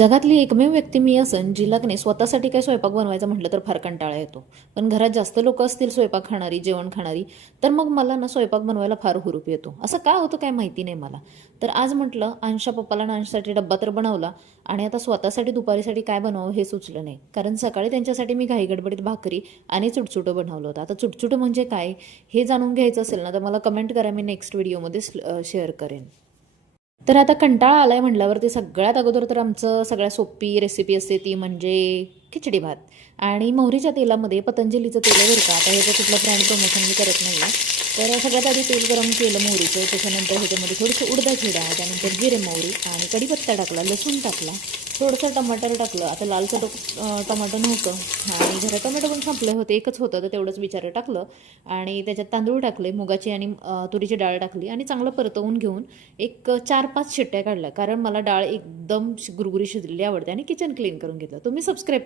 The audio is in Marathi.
जगातली एकमेव व्यक्ती मी असन जिला की नाही स्वतःसाठी काय स्वयंपाक बनवायचा म्हटलं तर फार कंटाळा येतो. पण घरात जास्त लोक असतील स्वयंपाक खाणारी, जेवण खाणारी, तर मग मला ना स्वयंपाक बनवायला फार हुरूप येतो. असं का होतं काय माहिती नाही मला. तर आज म्हटलं अंशा पप्पाला आणि अंशसाठी डब्बा तर बनवला आणि आता स्वतःसाठी दुपारीसाठी काय बनवावं हे सुचलं नाही. कारण सकाळी त्यांच्यासाठी मी घाईगडबडीत भाकरी आणि चुटचुटं बनवलं होतं. आता चुटचुटं म्हणजे काय हे जाणून घ्यायचं असेल ना तर मला कमेंट करा, मी नेक्स्ट व्हिडिओमध्ये शेअर करेन. तर आता कंटाळा आलाय म्हटल्यावरती सगळ्यात अगोदर तर आमचं सगळ्यात सोपी रेसिपी असते ती म्हणजे खिचडी भात. आणि मोहरीच्या तेलामध्ये पतंजलीचं तेल आहे बरं का, आता ह्याचं कुठलं ब्रँड प्रमोशन मी करत नाही आहे. तर सगळ्यात आधी तेल गरम केलं मोहरीचं, त्याच्यानंतर ह्याच्यामध्ये थोडंसं उडदाची डाळ, त्यानंतर जिरे मोहरी आणि कढीपत्ता टाकला, लसूण टाकला, थोडंसं टमाटर टाकलं. आता लालसर टमाटर नव्हतं आणि घरात टोमॅटो पण संपले होते, एकच होतं तर तेवढंच बिचारं टाकलं. आणि त्याच्यात तांदूळ टाकले, मुगाची आणि तुरीची डाळ टाकली आणि चांगलं परतवून घेऊन एक 4-5 शिट्ट्या काढल्या. कारण मला डाळ एकदम गुरगुरी शिजलेली आवडते आणि किचन क्लीन करून घेतलं. तुम्ही सबस्क्राईब